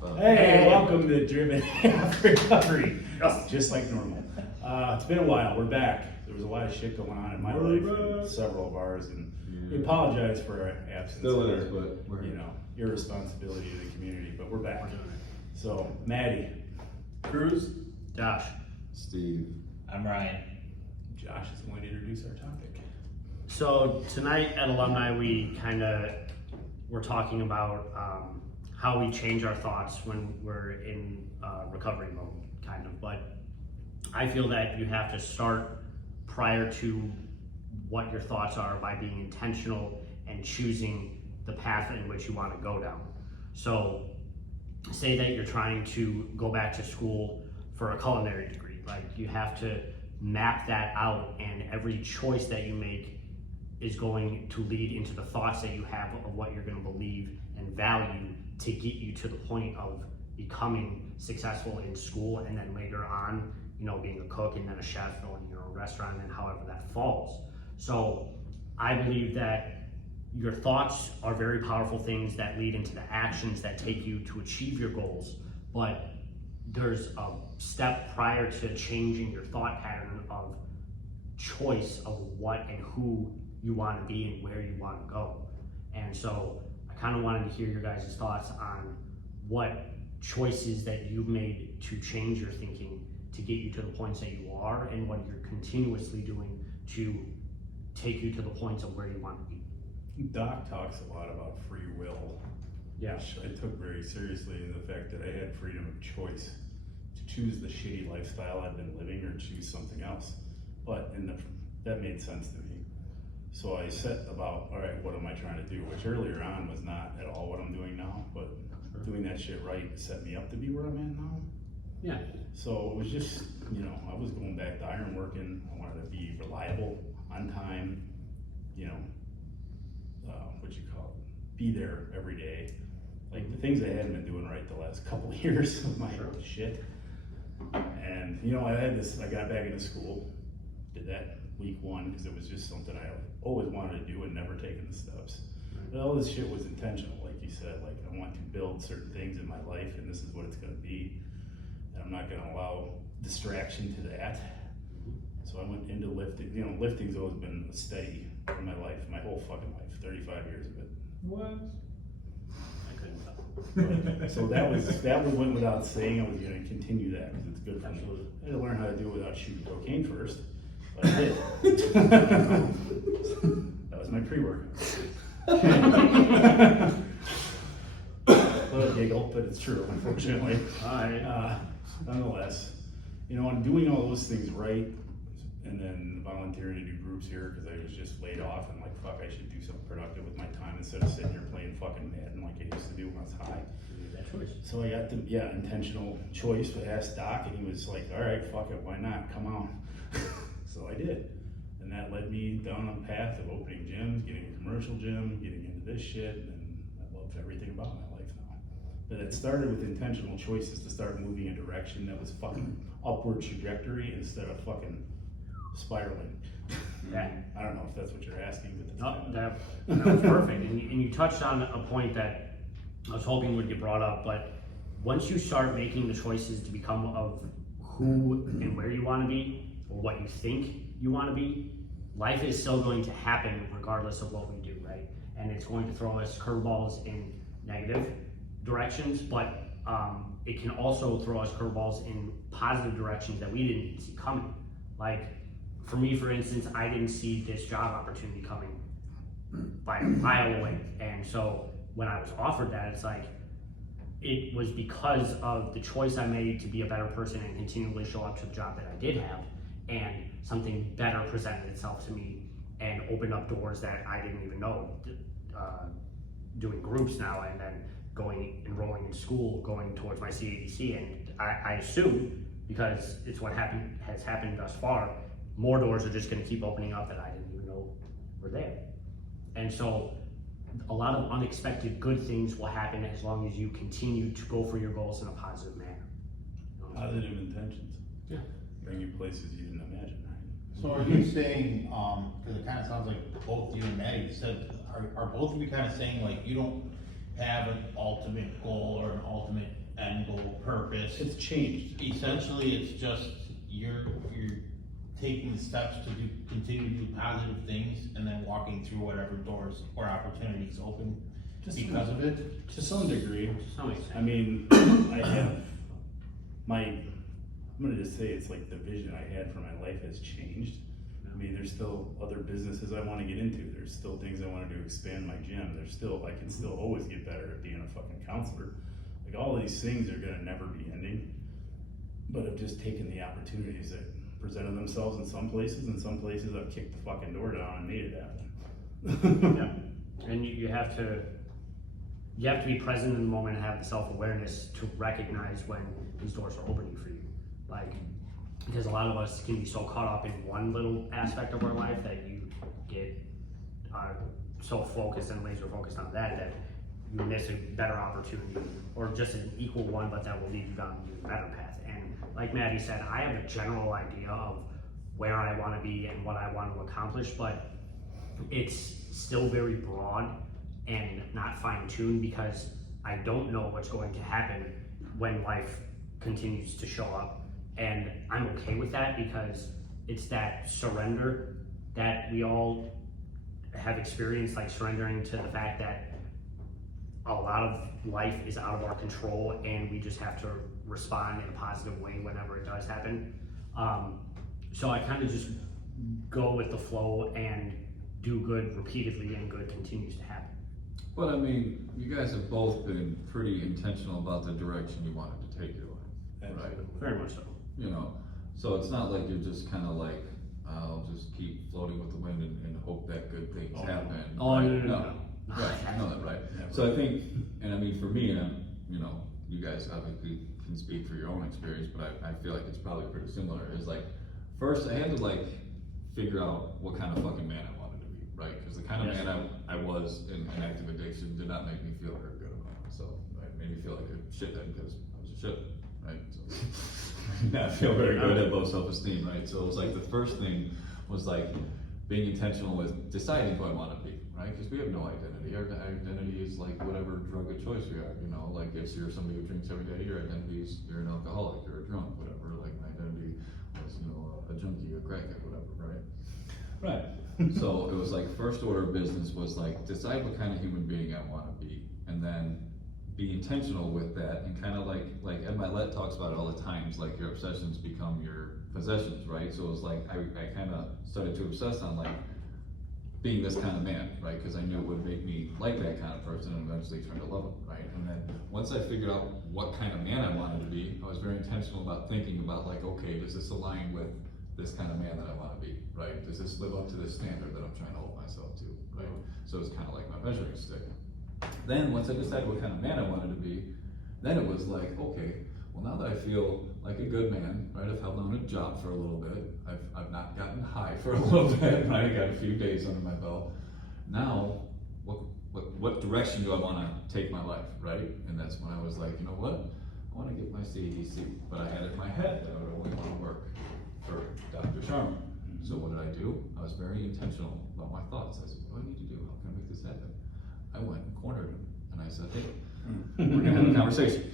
Hey, welcome to Driven Recovery. Just like normal. It's been a while. We're back. There was a lot of shit going on in my life and several of ours, and we apologize for our absence. Still is, but we're irresponsibility to the community, but we're back. So, Maddie, Cruz, Josh, Steve. I'm Ryan. Josh is going to introduce our topic. so tonight at Alumni we're talking about how we change our thoughts when we're in recovery mode, but I feel that you have to start prior to what your thoughts are by being intentional and choosing the path in which you want to go down. So say that you're trying to go back to school for a culinary degree, you have to map that out, and every choice that you make is going to lead into the thoughts that you have of what you're going to believe and value to get you to the point of becoming successful in school, and then later on, being a cook and then a chef, owning your own restaurant, and however that falls. So I believe that your thoughts are very powerful things that lead into the actions that take you to achieve your goals, but there's a step prior to changing your thought pattern of choice of what and who you want to be and where you want to go. And so I kind of wanted to hear your guys' thoughts on what choices that you've made to change your thinking to get you to the points that you are, and what you're continuously doing to take you to the points of where you want to be. Doc talks a lot about free will. Yeah. Which I took very seriously in the fact that I had freedom of choice to choose the shitty lifestyle I've been living or choose something else. But that made sense to me. So I set about, all right, what am I trying to do? Which earlier on was not at all what I'm doing now, but doing that shit right set me up to be where I'm at now. Yeah. So it was just, I was going back to iron working. I wanted to be reliable, on time, be there every day. Like the things I hadn't been doing right the last couple of years of my shit. And I got back into school, did that week one because it was just something I always wanted to do and never taken the steps. But all this shit was intentional, like you said. Like I want to build certain things in my life, and this is what it's going to be. And I'm not going to allow distraction to that. So I went into lifting. Lifting's always been a steady in my life, my whole fucking life, 35 years of it. What? I couldn't tell. So that went without saying. I was going to continue that because it's good for me. I had to learn how to do it without shooting cocaine first, but I did. That was my pre-workout. Little giggle, but it's true, unfortunately. Nonetheless, I'm doing all those things right, and then volunteering to do groups here because I was just laid off and fuck, I should do something productive with my time instead of sitting here playing fucking Madden like I used to do when I was high. That choice. So I got the intentional choice. I asked Doc, and he was like, "All right, fuck it, why not? Come on." So I did, and that led me down a path of opening gyms, getting a commercial gym, getting into this shit, and I love everything about my life now. But it started with intentional choices to start moving in a direction that was fucking upward trajectory instead of fucking spiraling. Yeah. I don't know if that's what you're asking, but No, that was perfect. And you touched on a point that I was hoping would get brought up, but once you start making the choices to become of who and where you want to be, or what you think you want to be, life is still going to happen regardless of what we do, right? And it's going to throw us curveballs in negative directions, but it can also throw us curveballs in positive directions that we didn't see coming. Like, for me, for instance, I didn't see this job opportunity coming by a mile away. And so when I was offered that, it's like, it was because of the choice I made to be a better person and continually show up to the job that I did have, and something better presented itself to me and opened up doors that I didn't even know. Doing groups now, and then enrolling in school, going towards my CADC, and I assume, because it's what has happened thus far, more doors are just going to keep opening up that I didn't even know were there. And so a lot of unexpected good things will happen as long as you continue to go for your goals in a positive manner. positive intentions. Yeah. Bring you places you didn't imagine, right? So are you saying, because it kind of sounds like both you and Maddie said, are both of you kind of saying like you don't have an ultimate goal or an ultimate this, It's changed. essentially it's just, you're taking steps to continue to do positive things and then walking through whatever doors or opportunities open because of it. To some degree. To some extent. I mean, I'm gonna just say it's like the vision I had for my life has changed. I mean, there's still other businesses I wanna get into. There's still things I wanna do to expand my gym. I can still always get better at being a fucking counselor. Like, all of these things are gonna never be ending. But I've just taken the opportunities that presented themselves in some places, and some places I've kicked the fucking door down and made it happen. Yeah. And you have to be present in the moment and have the self-awareness to recognize when these doors are opening for you. Like, because a lot of us can be so caught up in one little aspect of our life that you get so focused and laser focused on that you miss a better opportunity, or just an equal one, but that will lead you down a better path. And like Maddie said, I have a general idea of where I want to be and what I want to accomplish, but it's still very broad and not fine-tuned, because I don't know what's going to happen when life continues to show up. And I'm okay with that, because it's that surrender that we all have experienced, like surrendering to the fact that a lot of life is out of our control and we just have to respond in a positive way whenever it does happen. So I kind of just go with the flow and do good repeatedly, and good continues to happen. But I mean, you guys have both been pretty intentional about the direction you wanted to take your life, right? Very much so. You know, so it's not like you're just kind of like, I'll just keep floating with the wind and hope that good things happen. Oh, right? no. Right, I know that, right? Never. So I think, and I mean, for me, and I'm, you know, you guys obviously can speak for your own experience, but I feel like it's probably pretty similar. Is like, first I had to like figure out what kind of fucking man I wanted to be, right? Because the kind of Yes. man I was in active addiction did not make me feel very good about myself. Right? It made me feel like a shithead because I was a shit, right? So I feel very good at low self-esteem, right? So it was like the first thing was like being intentional with deciding who I want to be, right? Because we have no identity. Our identity is like whatever drug of choice we are, you know? Like if you're somebody who drinks every day, your identity is you're an alcoholic, you're a drunk, whatever. Like my identity was, you know, a junkie, a crackhead, whatever, right? Right. So it was like first order of business was like decide what kind of human being I want to be, and then be intentional with that, and kind of like Ed Milet talks about it all the times, like your obsessions become your possessions, right? So it was like I kind of started to obsess on like being this kind of man, right? Because I knew it would make me like that kind of person and eventually try to love him, right? And then once I figured out what kind of man I wanted to be, I was very intentional about thinking about like, okay, does this align with this kind of man that I want to be, right? Does this live up to this standard that I'm trying to hold myself to, right? So it's kind of like my measuring stick. Then once I decided what kind of man I wanted to be, then it was like, okay, well now that I feel like a good man, right? I've held on a job for a little bit. I've not gotten high for a little bit, right? I got a few days under my belt. Now, what direction do I want to take my life, right? And that's when I was like, you know what? I want to get my CADC, but I had it in my head that I would only want to work for Dr. Sharma. So what did I do? I was very intentional about my thoughts. I said, what do I need to do? How can I make this happen? I went and cornered him, and I said, hey, we're gonna have a conversation.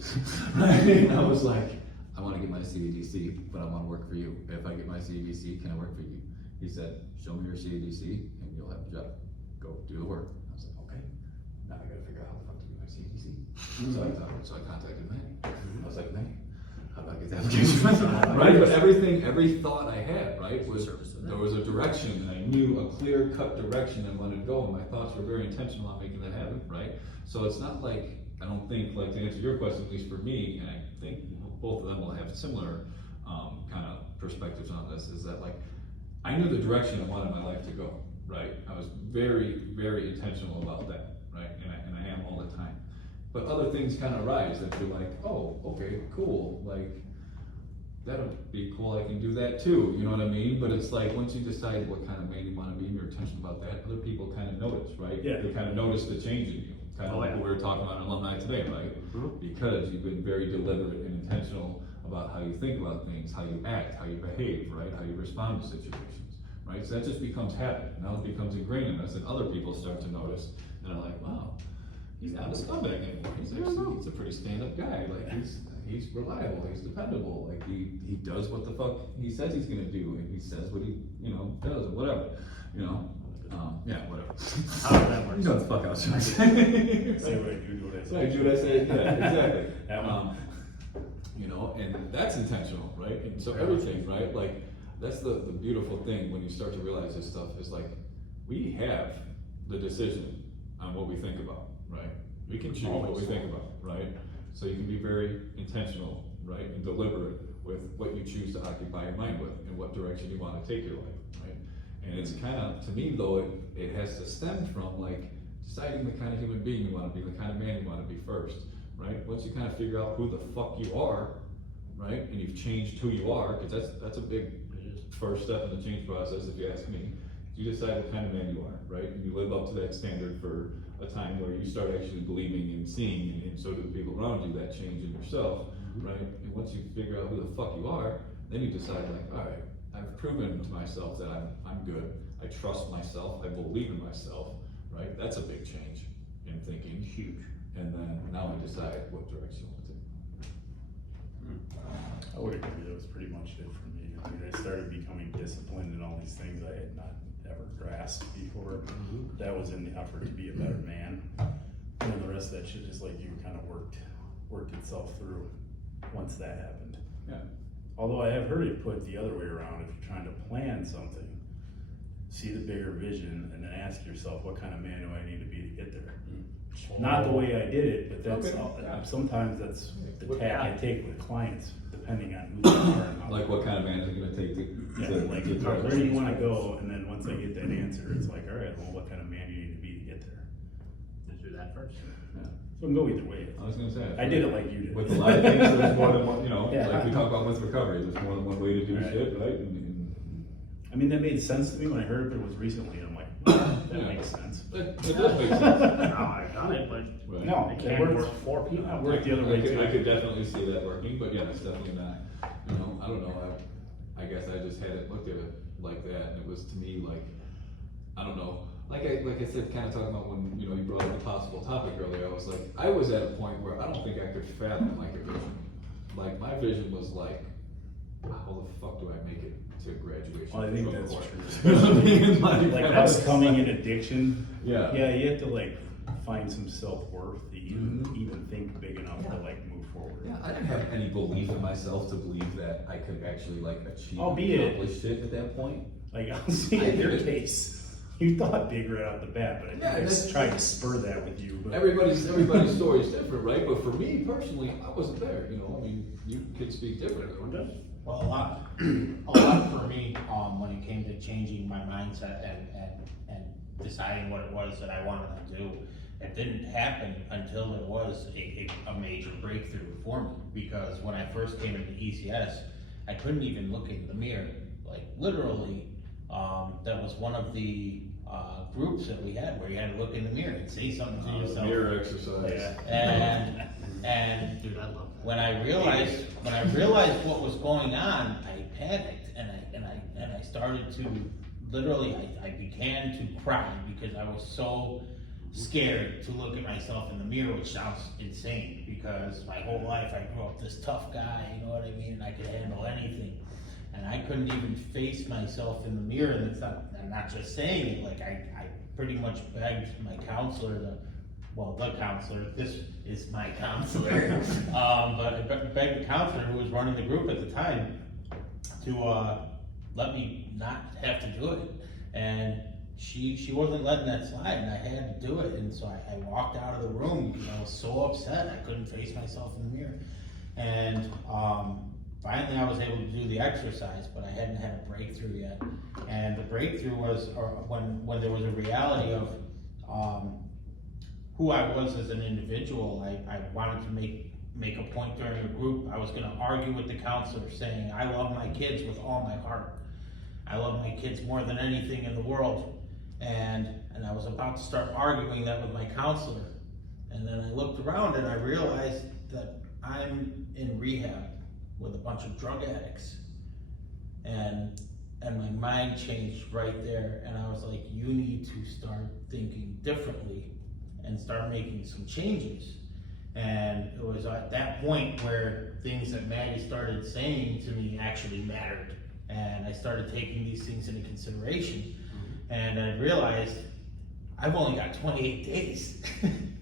Right? I was like, I want to get my CADC, but I want to work for you. If I get my CADC, can I work for you? He said, show me your CADC, and you'll have a job. Go do the work. I was like, okay. Now I gotta figure out how the fuck to get my CADC. So I contacted May. I was like, May, how do I get the application? Right? But every thought I had, right, was there was a direction, and I knew a clear-cut direction I wanted to go, and my thoughts were very intentional on making that happen, right? So it's not like, I don't think, like to answer your question, at least for me, and I think both of them will have similar kind of perspectives on this, is that like, I knew the direction I wanted my life to go, right? I was very, very intentional about that, right? And I am all the time. But other things kind of arise that you're like, oh, okay, cool, like, that'll be cool, I can do that too, you know what I mean? But it's like, once you decide what kind of man you want to be and your intention about that, other people kind of notice, right? Yeah. They kind of notice the change in you, kind of like what we were talking about in alumni today, right? Because you've been very deliberate and intentional about how you think about things, how you act, how you behave, right? How you respond to situations, right? So that just becomes habit. Now it becomes ingrained in us, and other people start to notice, and are like, wow, he's not a scumbag anymore. He's a pretty stand-up guy. Like he's reliable, he's dependable, like he does what the fuck he says he's gonna do, and he says what he, you know, does, or whatever, you know, yeah, whatever. How that works. You know what the fuck I was trying to say. Say what I do, do what I say. Right, do what I say, yeah, exactly. That one. You know, and that's intentional, right? And so everything, right? Like, that's the beautiful thing when you start to realize this stuff is like, we have the decision on what we think about, right? We can choose what we think about, right? So you can be very intentional, right? And deliberate with what you choose to occupy your mind with and what direction you want to take your life, right? And it's kind of, to me though, it has to stem from like deciding the kind of human being you want to be, the kind of man you want to be first, right? Once you kind of figure out who the fuck you are, right? And you've changed who you are, because that's a big first step in the change process, if you ask me. You decide what kind of man you are, right? And you live up to that standard for a time where you start actually believing and seeing, and so do the people around you, that change in yourself, right? And once you figure out who the fuck you are, then you decide like, all right, I've proven to myself that I'm good. I trust myself. I believe in myself, right? That's a big change in thinking. Huge. And then now I decide what direction I want to take. I would agree, that was pretty much it for me. I mean, I started becoming disciplined in all these things I had not ever grasped before. That was in the effort to be a better man. And then the rest of that shit, just like you, kind of worked itself through once that happened. Yeah. Although I have heard it put the other way around, if you're trying to plan something, see the bigger vision and then ask yourself, what kind of man do I need to be to get there? Not the way I did it, but that's sometimes that's the tack I take with clients, depending on who they are and how. Like what kind of man is it gonna take to Like, get where do you wanna go, and then once I get that answer, it's like, all right, well, what kind of man do you need to be to get there? Just do that first. Yeah. So it can go either way. I was gonna say. I did it like you did. With a lot of things, there's more than one, you know, Yeah. like we talk about with recovery, there's more than one way to do Right. shit, right? And I mean, that made sense to me when I heard it, but it was recently, and I'm like, wow, that Yeah. makes sense. it does make sense. Now I've done it, but Right. No, I it can't worked. work for people. It worked the other way too. I could definitely see that working, but yeah, it's definitely not, you know, I don't know, I guess I just hadn't looked at it like that, and it was to me like, I don't know, like I said, kind of talking about when, you know, you brought up the possible topic earlier, I was like, I was at a point where I don't think I could fathom like a vision. Like, my vision was like, how the fuck do I make it to graduation? Well, I think from that's court? true. You know what I mean? Like I was- us coming in addiction. Yeah. Yeah, you have to like find some self-worth to even Mhm. think big enough to like move forward. Yeah, I didn't have any belief in myself to believe that I could actually like achieve and Albeit- accomplish shit at that point. Like, I'll see in your case, you thought big right out the bat, but I Yeah, think I that's- tried to spur that with you. But Everybody's story is different, right? But for me personally, I wasn't there, you know, I mean, you could speak differently. Well, a lot for me, when it came to changing my mindset and deciding what it was that I wanted to do. It didn't happen until there was a major breakthrough for me, because when I first came into ECS, I couldn't even look in the mirror, like literally. That was one of the groups that we had where you had to look in the mirror and say something to yourself. Mirror exercise. And Dude, I love that. when I realized what was going on, I panicked and I started to literally I began to cry because I was so scared to look at myself in the mirror, which sounds insane because my whole life I grew up this tough guy, you know what I mean, and I could handle anything. And I couldn't even face myself in the mirror, and it's not, I'm not just saying it, like I pretty much begged my counselor to, well, the counselor, this is my counselor, but I begged the counselor who was running the group at the time to let me not have to do it. And she wasn't letting that slide, and I had to do it, and so I walked out of the room because I was so upset I couldn't face myself in the mirror. And finally I was able to do the exercise, but I hadn't had a breakthrough yet. And the breakthrough was when there was a reality of who I was as an individual. I wanted to make a point during a group. I was gonna argue with the counselor saying, I love my kids with all my heart. I love my kids more than anything in the world. And I was about to start arguing that with my counselor. And then I looked around and I realized that I'm in rehab with a bunch of drug addicts. And my mind changed right there. And I was like, you need to start thinking differently and start making some changes. And it was at that point where things that Maddie started saying to me actually mattered. And I started taking these things into consideration. And I realized I've only got 28 days.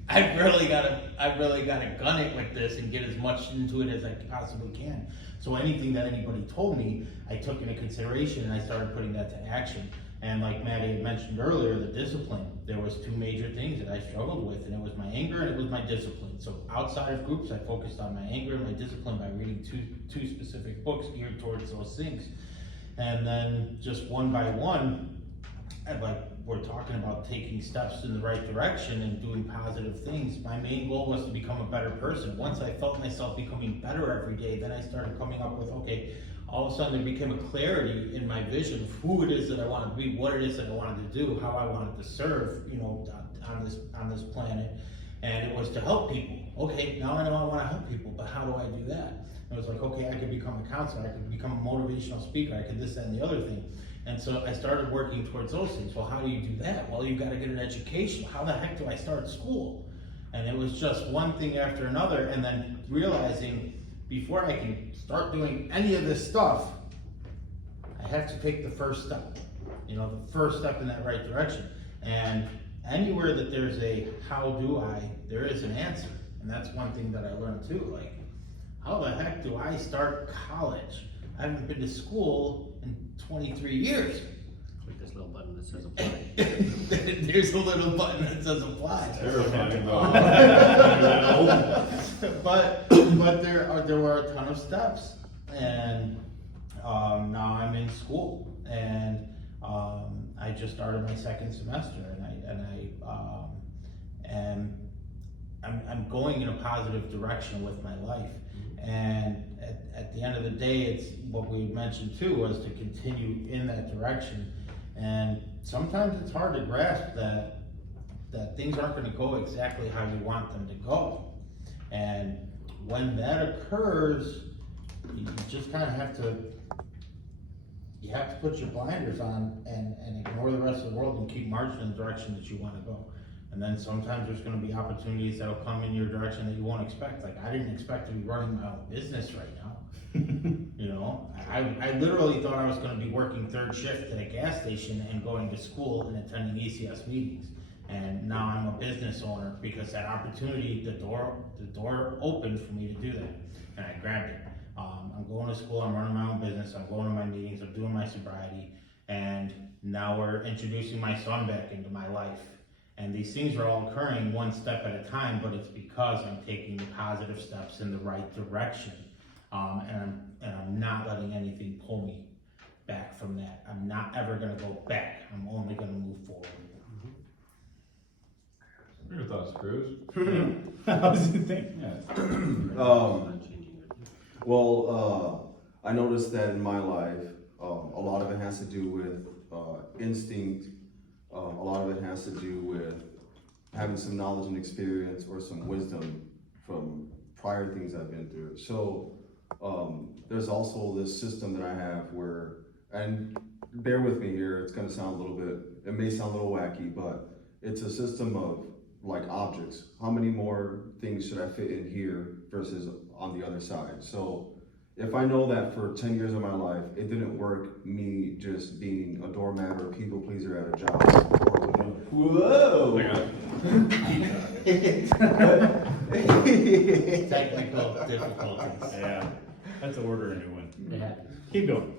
I've really gotta gun it with this and get as much into it as I possibly can. So anything that anybody told me, I took into consideration and I started putting that to action. And like Maddie had mentioned earlier, the discipline, there was two major things that I struggled with, and it was my anger and it was my discipline. So outside of groups, I focused on my anger and my discipline by reading two specific books geared towards those things. And then just one by one, and like we're talking about taking steps in the right direction and doing positive things. My main goal was to become a better person. Once I felt myself becoming better every day, then I started coming up with, okay, all of a sudden there became a clarity in my vision of who it is that I wanted to be, what it is that I wanted to do, how I wanted to serve, you know, on this planet. And it was to help people. Okay, now I know I want to help people, but how do I do that? It was like, okay, I could become a counselor, I could become a motivational speaker, I could this, that, and the other thing. And so I started working towards those things. Well, how do you do that? Well, you've got to get an education. How the heck do I start school? And it was just one thing after another, and then realizing before I can start doing any of this stuff, I have to take the first step. You know, the first step in that right direction. And anywhere that there's a how do I, there is an answer. And that's one thing that I learned too. Like, how the heck do I start college? I haven't been to school in 23 years. Click this little button that says apply. There's a little button that says apply. Terrifying. but there were a ton of steps, and now I'm in school, and I just started my second semester, and I'm going in a positive direction with my life. And at the end of the day, it's what we mentioned too, was to continue in that direction. And sometimes it's hard to grasp that things aren't going to go exactly how you want them to go. And when that occurs, you just kind of have to put your blinders on and ignore the rest of the world and keep marching in the direction that you want to go. And then sometimes there's going to be opportunities that'll come in your direction that you won't expect. Like, I didn't expect to be running my own business right now. You know, I literally thought I was going to be working third shift at a gas station and going to school and attending ECS meetings. And now I'm a business owner because that opportunity, the door opened for me to do that, and I grabbed it. I'm going to school, I'm running my own business, I'm going to my meetings, I'm doing my sobriety, and now we're introducing my son back into my life. And these things are all occurring one step at a time, but it's because I'm taking the positive steps in the right direction. And I'm not letting anything pull me back from that. I'm not ever gonna go back. I'm only gonna move forward. Your thoughts, Cruz? I was thinking. I noticed that in my life, a lot of it has to do with instinct. A lot of it has to do with having some knowledge and experience or some wisdom from prior things I've been through. So there's also this system that I have where, and bear with me here, it's gonna sound a little bit, it may sound a little wacky, but it's a system of like objects. How many more things should I fit in here versus on the other side? So if I know that for 10 years of my life, it didn't work me just being a doormat or a people pleaser at a job. Whoa! Technical difficulties. Yeah, that's an order, a new one. Yeah. Keep going.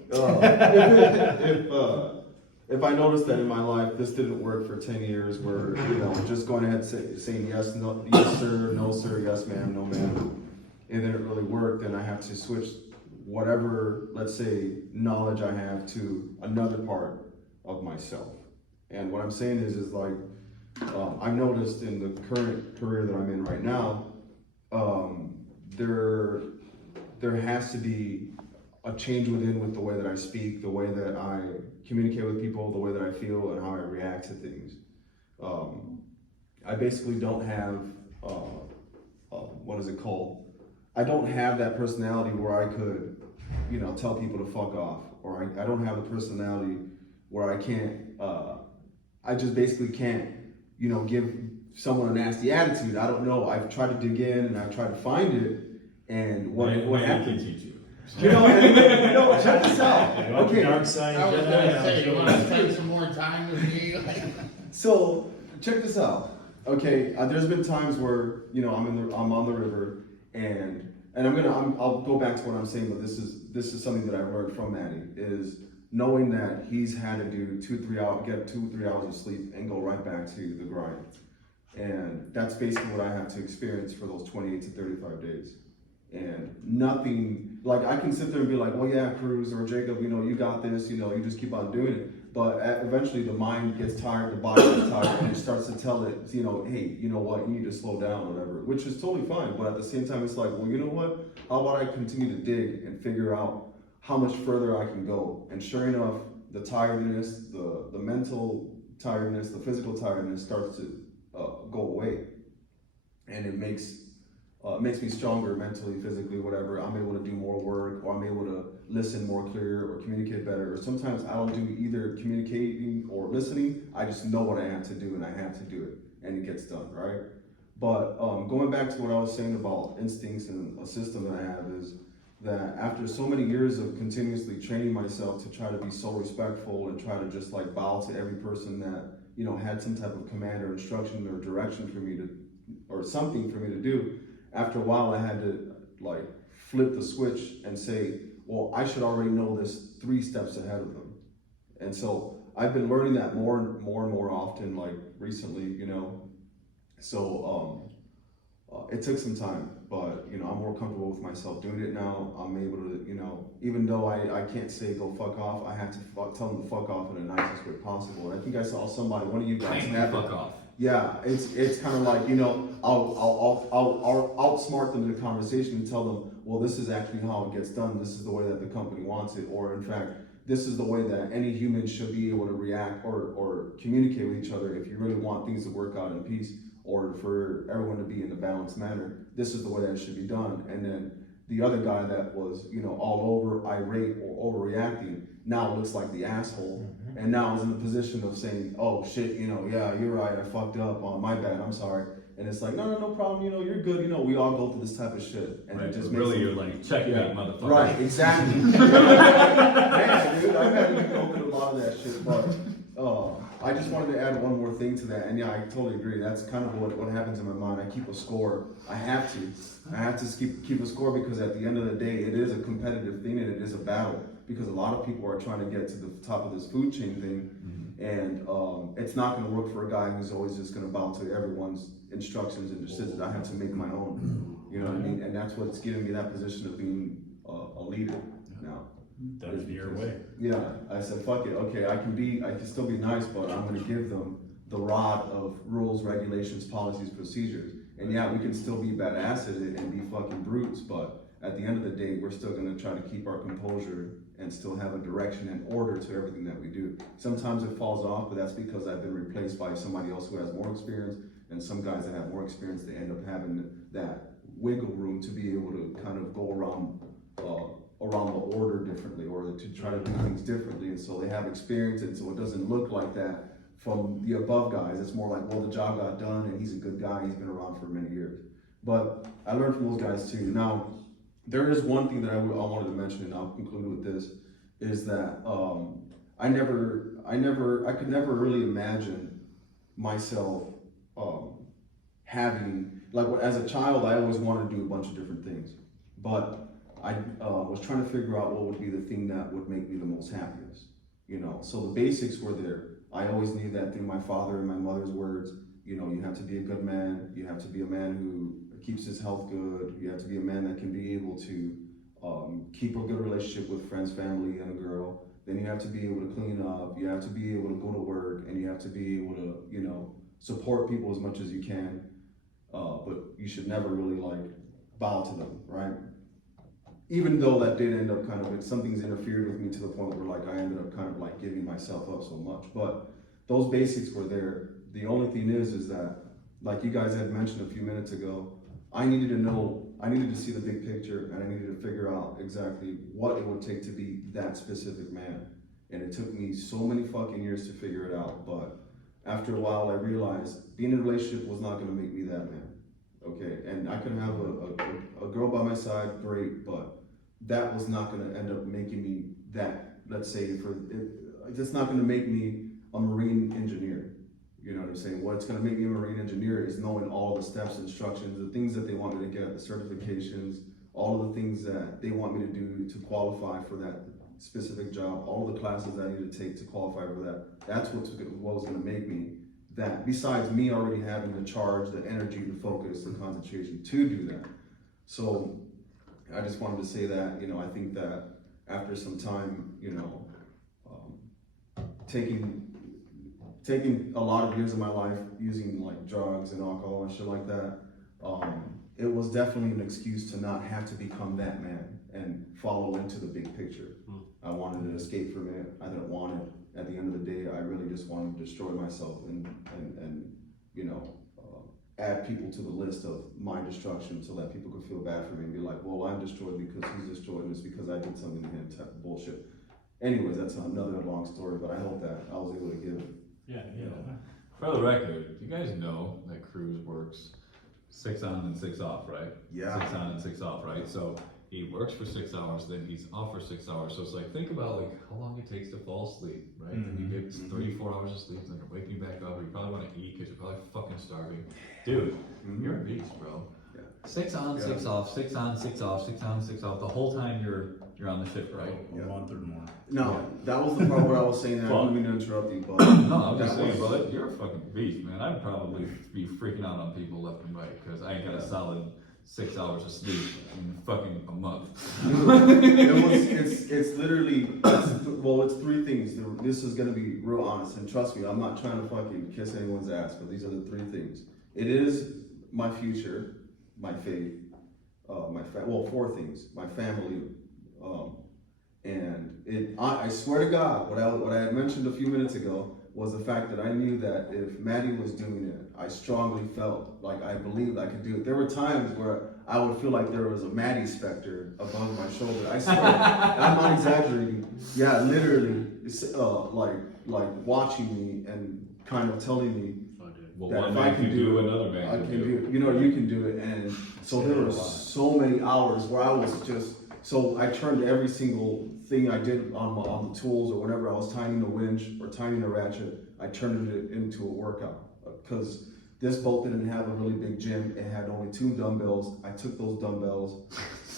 If I noticed that in my life, this didn't work for 10 years, where, you know, just going ahead saying yes, no, yes sir, no sir, yes ma'am, no ma'am, and then it really worked, then I have to switch whatever, let's say, knowledge I have to another part of myself. And what I'm saying is like, I've noticed in the current career that I'm in right now, there has to be a change within with the way that I speak, the way that I communicate with people, the way that I feel, and how I react to things. I basically don't have, what is it called? I don't have that personality where I could, you know, tell people to fuck off, or I don't have the personality where I can't, I just basically can't, you know, give someone a nasty attitude. I don't know. I've tried to dig in and I've tried to find it, and what happened? Teach you. Check this out. Okay. Dark side. I was Jedi, gonna I'll say, show you you. wanna spend some more time with me? So check this out. Okay, there's been times where I'm on the river, and I'll go back to what I'm saying, but this is something that I learned from Manny, is knowing that he's had to do 2-3 hours, get 2-3 hours of sleep, and go right back to the grind, and that's basically what I have to experience for those 28 to 35 days. And nothing, like I can sit there and be like, well, yeah, Cruz or Jacob, you got this, you just keep on doing it. But eventually the mind gets tired, the body gets tired, and it starts to tell it, hey, you know what, you need to slow down, whatever, which is totally fine. But at the same time, it's like, well, you know what, how about I continue to dig and figure out how much further I can go? And sure enough, the tiredness, the mental tiredness, the physical tiredness starts to go away. And it makes me stronger mentally, physically, whatever. I'm able to do more work, or I'm able to listen more clear, or communicate better. Or sometimes I don't do either communicating or listening. I just know what I have to do, and I have to do it, and it gets done, right? But going back to what I was saying about instincts and a system that I have, is that after so many years of continuously training myself to try to be so respectful and try to just like bow to every person that had some type of command or instruction or direction for me to, or something for me to do. After a while, I had to like flip the switch and say, well, I should already know this 3 steps ahead of them. And so I've been learning that more and more often, like recently, So it took some time, but I'm more comfortable with myself doing it now. I'm able to, even though I can't say go fuck off, I have to tell them to fuck off in the nicest way possible. And I think I saw somebody, one of you guys, Fuck off. Yeah, it's kind of like, I'll outsmart them in the conversation and tell them, well, this is actually how it gets done. This is the way that the company wants it, or in fact, this is the way that any human should be able to react or communicate with each other if you really want things to work out in peace, or for everyone to be in a balanced manner. This is the way that it should be done. And then the other guy that was, all over irate or overreacting, now looks like the asshole, and now is in the position of saying, oh shit, yeah, you're right, I fucked up, my bad, I'm sorry. And it's like, no problem, you're good, we all go through this type of shit. And Right, it just really, makes you're like, checkmate, motherfucker. Right, exactly. Man, dude, I've had to go through a lot of that shit, but I just wanted to add one more thing to that, and yeah, I totally agree. That's kind of what happens in my mind. I keep a score. I have to keep a score, because at the end of the day, it is a competitive thing and it is a battle, because a lot of people are trying to get to the top of this food chain thing, and it's not going to work for a guy who's always just going to bow to everyone's instructions and decisions. I have to make my own. You know what I mean? And that's what's giving me that position of being a leader now. Done it your way. Yeah, I said, fuck it, okay, I can still be nice, but I'm gonna give them the rod of rules, regulations, policies, procedures. And yeah, we can still be badass at it and be fucking brutes, but at the end of the day, we're still gonna try to keep our composure and still have a direction and order to everything that we do. Sometimes it falls off, but that's because I've been replaced by somebody else who has more experience, and some guys that have more experience, they end up having that wiggle room to be able to kind of go around the order differently, or to try to do things differently, and so they have experience, and so it doesn't look like that from the above guys. It's more like, well, the job got done and he's a good guy, he's been around for many years. But I learned from those guys too. Now, there is one thing that I wanted to mention, and I'll conclude with this, is that I could never really imagine myself having, like, as a child, I always wanted to do a bunch of different things, but I was trying to figure out what would be the thing that would make me the most happiest, So the basics were there. I always needed that thing, my father and my mother's words, you have to be a good man, you have to be a man who keeps his health good, you have to be a man that can be able to keep a good relationship with friends, family, and a girl. Then you have to be able to clean up, you have to be able to go to work, and you have to be able to, support people as much as you can, but you should never really bow to them, right? Even though that did end up something's interfered with me to the point where I ended up giving myself up so much. But those basics were there. The only thing is that, like you guys had mentioned a few minutes ago, I needed to see the big picture, and I needed to figure out exactly what it would take to be that specific man. And it took me so many fucking years to figure it out, but after a while, I realized being in a relationship was not gonna make me that man. Okay, and I could have a girl by my side, great, but that was not gonna end up making me that, let's say, it's not gonna make me a marine engineer. You know what I'm saying? What's gonna make me a marine engineer is knowing all the steps, instructions, the things that they want me to get, the certifications, all of the things that they want me to do to qualify for that specific job, all the classes I need to take to qualify for that. That's what was gonna make me that, besides me already having the charge, the energy, the focus, the concentration to do that. So I just wanted to say that, you know, I think that after some time, you know, taking a lot of years of my life using like drugs and alcohol and shit like that, it was definitely an excuse to not have to become that man and follow into the big picture. I wanted to escape from it. I didn't want it. At the end of the day, I really just wanted to destroy myself and you know, add people to the list of my destruction so that people could feel bad for me and be like, well, I'm destroyed because he's destroyed and it's because I did something to him, type of bullshit. Anyways, that's another long story, but I hope that I was able to give. Yeah. For the record, you guys know that cruise works 6 on and 6 off, right? Yeah. 6 on and 6 off, right? So he works for 6 hours, then he's off for 6 hours. So it's like, think about like how long it takes to fall asleep, right? You get 34 hours of sleep, then you're waking back up, or you probably want to eat because you're probably fucking starving. Dude, you're a beast, bro. Yeah. 6 on, 6 off, 6 on, 6 off, 6 on, 6 off. The whole time you're on the ship, right? A month or more. No, that was the part where I was saying that. I didn't mean to interrupt you, but No, I'm just that saying, was- bro, you're a fucking beast, man. I'd probably be freaking out on people left and right because I ain't got a solid 6 hours of sleep in fucking a month. it's literally, it's 3 things. This is gonna be real honest, and trust me, I'm not trying to fucking kiss anyone's ass, but these are the 3 things. It is my future, my faith, 4 things. My family, and I swear to God, what I had mentioned a few minutes ago was the fact that I knew that if Maddie was doing it, I strongly felt like I believed I could do it. There were times where I would feel like there was a Maddie specter above my shoulder. I swear, I'm not exaggerating. Yeah, literally, it's, like watching me and kind of telling me Well, that one if I man can can do, another man I can can do. do it. You know, you can do it. And so there were so many hours where I was just, so I turned every single thing I did on the tools or whenever I was tightening a winch or tightening a ratchet, I turned it into a workout. Because this boat didn't have a really big gym. It had only 2 dumbbells. I took those dumbbells.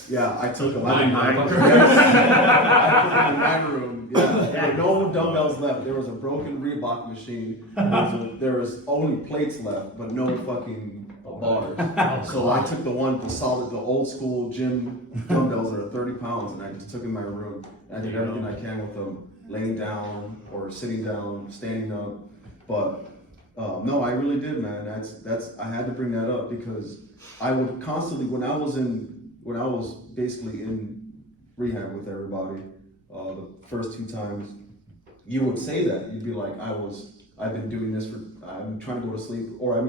Yeah, I took them. I didn't mind. Yes. I put them in my room. Yeah, there were no dumbbells left. There was a broken Reebok machine. There was only plates left, but no fucking bars. So I took the old school gym dumbbells that are 30 pounds, and I just took in my room. I did everything I can with them, laying down or sitting down, standing up. But no, I really did, man. That's I had to bring that up because I would constantly when I was basically in rehab with everybody, the first 2 times, you would say that. You'd be like, I've been doing this I'm trying to go to sleep, I go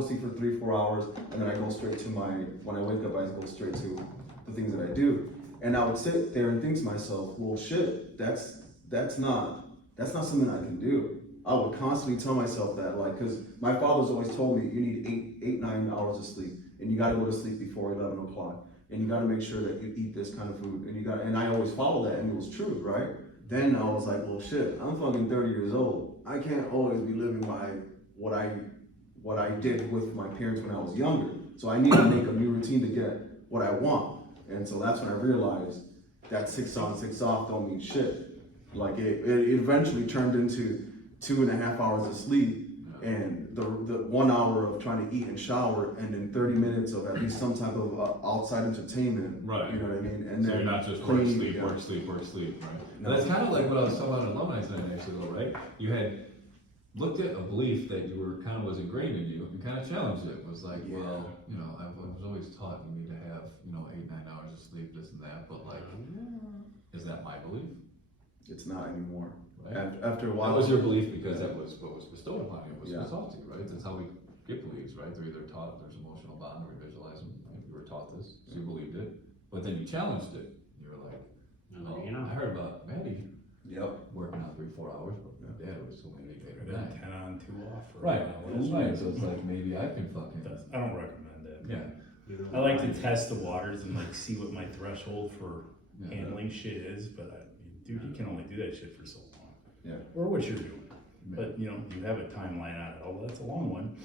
to sleep for 3-4 hours, and then I go straight to when I wake up, I go straight to the things that I do. And I would sit there and think to myself, well, shit, that's not something I can do. I would constantly tell myself that, like, because my father's always told me, you need 8-9 hours of sleep, and you got to go to sleep before 11 o'clock, and you got to make sure that you eat this kind of food, and I always follow that, and it was true, right? Then I was like, well, shit, I'm fucking 30 years old. I can't always be living what I did with my parents when I was younger. So I need to make a new routine to get what I want. And so that's when I realized that 6 on, 6 off don't mean shit. Like it eventually turned into 2.5 hours of sleep and the 1 hour of trying to eat and shower, and then 30 minutes of at least some type of outside entertainment. Right. You know what I mean? And So then you're not just cleaning, work, sleep, right? No. That's kind of like what I was talking about in Alumni Night years ago, right? You had looked at a belief that you were kind of was ingrained in you and kind of challenged it. It was like, well, you know, I was always taught you need to have, 8-9 hours of sleep, this and that, but like, is that my belief? It's not anymore. Right? After a while. That was your belief because that was what was bestowed upon you, was Yeah. taught to you, right? That's how we get beliefs, right? They're either taught, there's emotional bond, or we visualize them. You were taught this, so you believed it, but then you challenged it. You were like, I heard about Maddie Yep. working out 3-4 hours, but my dad was only 8 or 9. for. Right, a while. right, so it's like, maybe I can fucking, I don't recommend it. yeah. I like to test the waters and like see what my threshold for Yeah. handling shit is, but dude, you can only do that shit for so long. Yeah. Or what you're doing. But, you know, you have a timeline on it. Oh, that's a long one.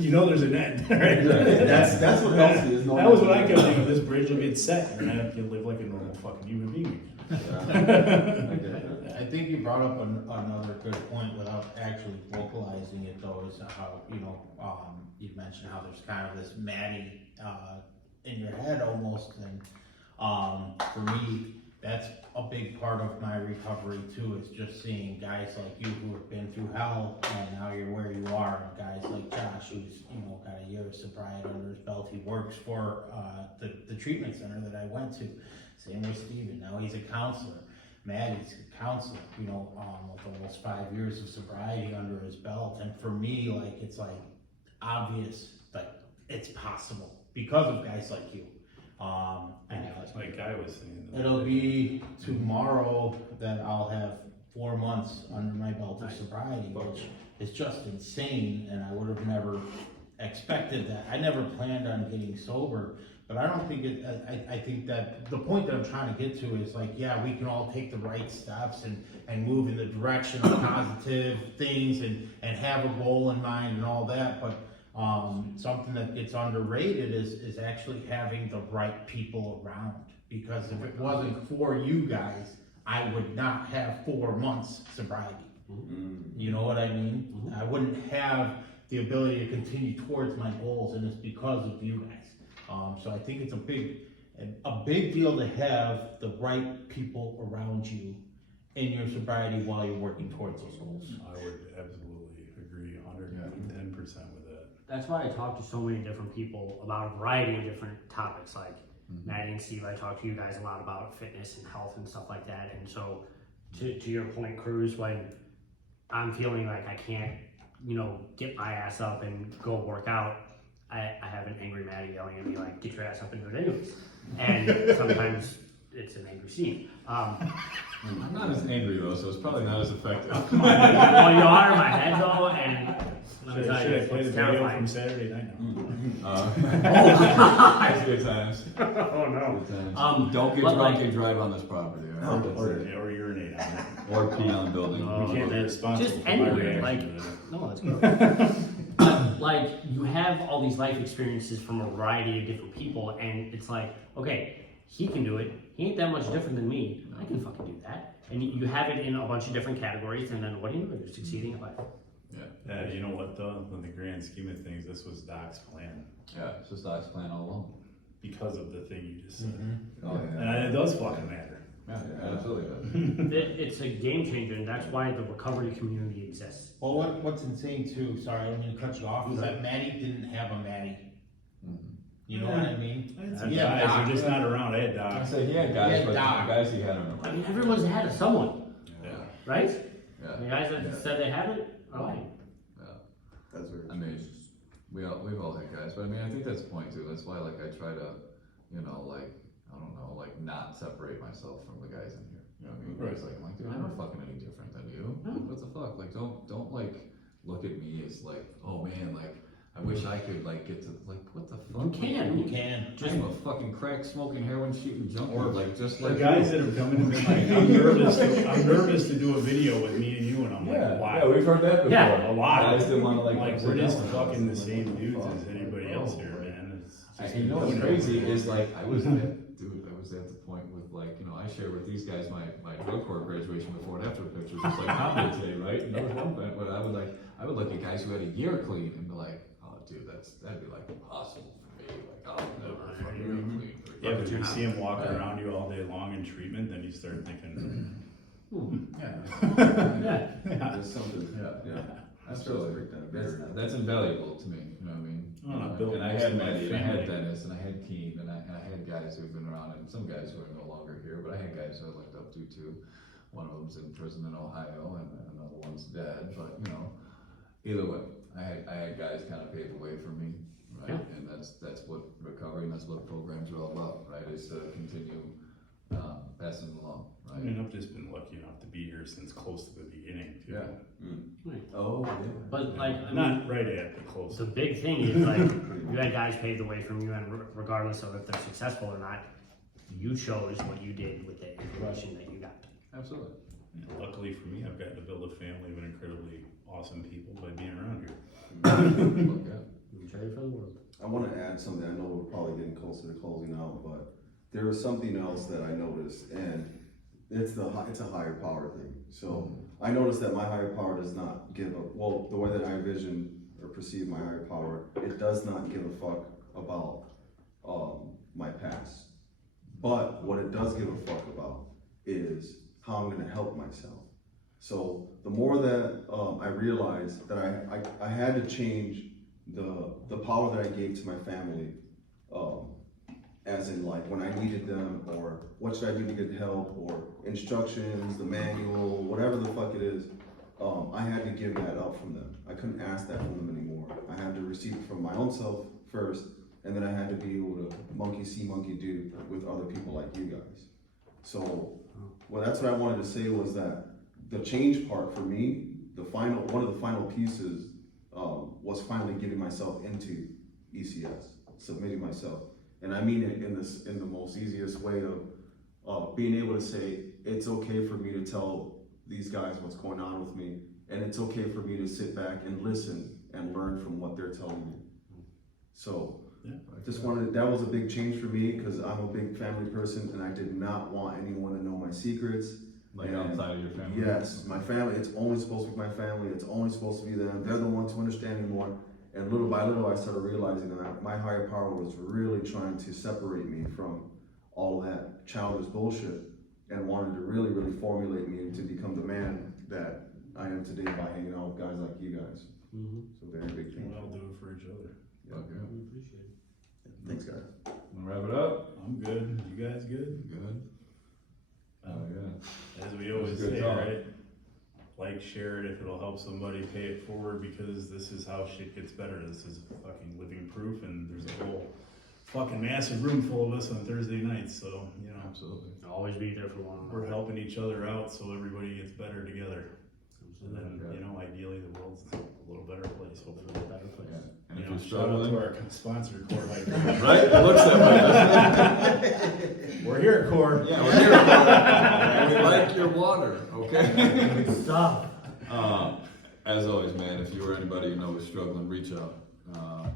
You know there's an end, right? That's what helps you, is knowing That was what that- I kept thinking, this bridge will get set, and then I can live like a normal fucking human being. I get that. I think you brought up another good point without actually vocalizing it though, is how, you know, you mentioned how there's kind of this Maddie, in your head almost, and, for me, that's a big part of my recovery too, is just seeing guys like you who have been through hell, and now you're where you are, and guys like Josh, who's, you know, got a year of sobriety under his belt, he works for, the treatment center that I went to, same with Steven, now he's a counselor. Maddie's a counselor, you know, with almost 5 years of sobriety under his belt, and for me, like, it's like obvious, like, it's possible because of guys like you. And Like I was saying. it'll be tomorrow that I'll have 4 months under my belt of sobriety, which is just insane, and I would have never expected that. I never planned on getting sober, but I don't think I think that the point that I'm trying to get to is like, yeah, we can all take the right steps and move in the direction of positive things and have a goal in mind and all that, but something that gets underrated is actually having the right people around. Because if it wasn't for you guys, I would not have 4 months sobriety. You know what I mean? I wouldn't have the ability to continue towards my goals, and it's because of you guys. So I think it's a big deal to have the right people around you in your sobriety while you're working towards those goals. I would absolutely agree 110% with that. That's why I talk to so many different people about a variety of different topics. Like Maddie and Steve, I talk to you guys a lot about fitness and health and stuff like that. And so, to your point, Cruz, when I'm feeling like I can't, you know, get my ass up and go work out, I have an angry Maddie yelling at me like, "Get your ass up and do it anyways." And sometimes it's an angry scene. I'm not as angry though, so it's probably not as effective. Well, you are in my head though, and let me Should tell you, I play the it's video terrifying. from Saturday night? That's good times. Oh no. Good times. Don't get but drunk like- and drive on this property, all right? Or urinate on it. Or pee on the building. No. You can't be responsible Just for my anyway, reaction like, to that. no, that's good. But like, you have all these life experiences from a variety of different people, and it's like, okay, he can do it. He ain't that much different than me. I can fucking do that. And you have it in a bunch of different categories, and then what do you know? You're succeeding at life. Yeah, you know what though? In the grand scheme of things, this was Doc's plan Yeah, it's just Doc's plan all along. because of the thing you just said. Oh, And it does fucking matter. Yeah, absolutely. It's a game changer, and that's why the recovery community exists. Well, what's insane too, sorry, I don't mean to cut you off, is that Maddie didn't have a Maddie. You know what I mean? Some Yeah, guys Doc. are just not around. I had I Doc. said he had guys, He had but the Doc. guys he had I on mean, everyone's had someone, Yeah. right? Yeah. The guys that said they haven't are lying. That's very I mean, we've all had guys, but I mean, I think that's the point too. That's why, like, I try to, you know, like, I don't know, like, not separate myself from the guys in here. You know what I mean? Right. It's like, I'm like, dude, I'm not fucking any different than you. What the fuck? Like, don't like look at me as like, oh man, like, I wish I could like get to like, what the fuck? You can. You can. I'm a fucking crack smoking, heroin shooting junkie, like just The like guys you. that have come in, like, I'm nervous to do a video with me and you, and I'm like, why? Yeah, we've heard that before. Yeah. A lot. Guys didn't want to Like, like we're sit just down with fucking us. the same Like, dudes fuck. as anybody else here, man. It's just, You know what's crazy is like I was at the point with like, you know, I share with these guys my drug court graduation before and after pictures, just like I did today, right? And there was one point where I would look at guys who had a year clean and be like, oh dude, that'd be like impossible for me. Like I'll never fucking be clean. yeah, but you see them walking around you all day long in treatment, then you start thinking, Yeah. There's something, Yeah. That's Absolutely. That's invaluable to me, you know what I mean? Building And I most had of my Maddie, and I had family. Dennis, and I had Keen, and I had guys who've been around, and some guys who are no longer here, but I had guys who I looked up to too. One of them's in prison in Ohio, and another one's dead, but you know, either way, I had guys kind of pave the way for me, right? Yeah. And that's what recovery, and that's what programs are all about, right? Is to continue passing them along, right? I mean, I've just been lucky enough to be here since close to the beginning, too. Yeah. Right. Oh, yeah. But like, I mean, Not right at the close. the big thing is like, you had guys pave the way from you, and regardless of if they're successful or not, you chose what you did with the information that you got. Absolutely. Luckily for me, I've gotten to build a family of incredibly awesome people by being around here. Look, yeah. You trade for the world. I want to add something. I know we're probably getting closer to closing out, but there was something else that I noticed, and it's a higher power thing. So I noticed that my higher power does not give a, well, the way that I envision or perceive my higher power, it does not give a fuck about my past. But what it does give a fuck about is how I'm gonna help myself. So the more that I realized that I had to change the power that I gave to my family, as in like when I needed them, or what should I do to get help, or instructions, the manual, whatever the fuck it is, I had to give that up from them. I couldn't ask that from them anymore. I had to receive it from my own self first, and then I had to be able to monkey see, monkey do with other people like you guys. So, well, that's what I wanted to say was that the change part for me, one of the final pieces was finally getting myself into ECS, submitting myself. And I mean it in the most easiest way of being able to say, it's okay for me to tell these guys what's going on with me, and it's okay for me to sit back and listen and learn from what they're telling me. So, just wanted, that was a big change for me, because I'm a big family person, and I did not want anyone to know my secrets. Like outside of your family? Yes, my family, it's only supposed to be my family, it's only supposed to be them, they're the ones who understand me more. And little by little, I started realizing that my higher power was really trying to separate me from all that childish bullshit, and wanted to really, really formulate me to become the man that I am today by hanging out with guys like you guys. So very big thing. We'll all do it for each other. Okay. We appreciate it. Thanks, guys. Wanna wrap it up? I'm good. You guys good? Good. Oh, yeah. As we always Good say, talk. right? Like, share it if it'll help somebody, pay it forward, because this is how shit gets better. This is fucking living proof, and there's a whole fucking massive room full of us on Thursday nights, so, you know. Absolutely. Always be there for one another. We're helping each other out so everybody gets better together. And then, Okay. you know, ideally the world's a little better place, hopefully. A better place. Yeah. And You if know, you're shout out struggling, to our sponsor, Core Hydro. right? It looks that way. We're here at Core. Yeah, we're here. And we like your water, okay? Stop. As always, man, if you or anybody you know is struggling, reach out.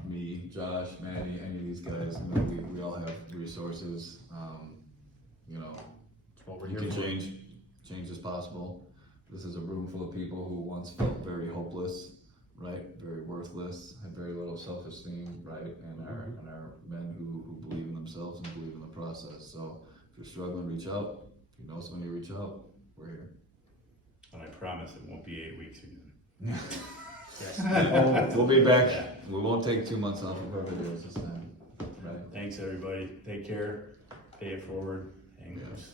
Me, Josh, Manny, any of these guys, you know, we all have resources. You know, That's what we're you here can for. change is possible. This is a room full of people who once felt very hopeless, right? Very worthless, had very little self-esteem, right? And are men who believe in themselves and believe in the process. So if you're struggling, reach out. If you know somebody, reach out. We're here. And I promise it won't be 8 weeks again. Yes. We'll be back. We won't take 2 months off of our videos this time. Right? Thanks, everybody. Take care. Pay it forward. Hang loose.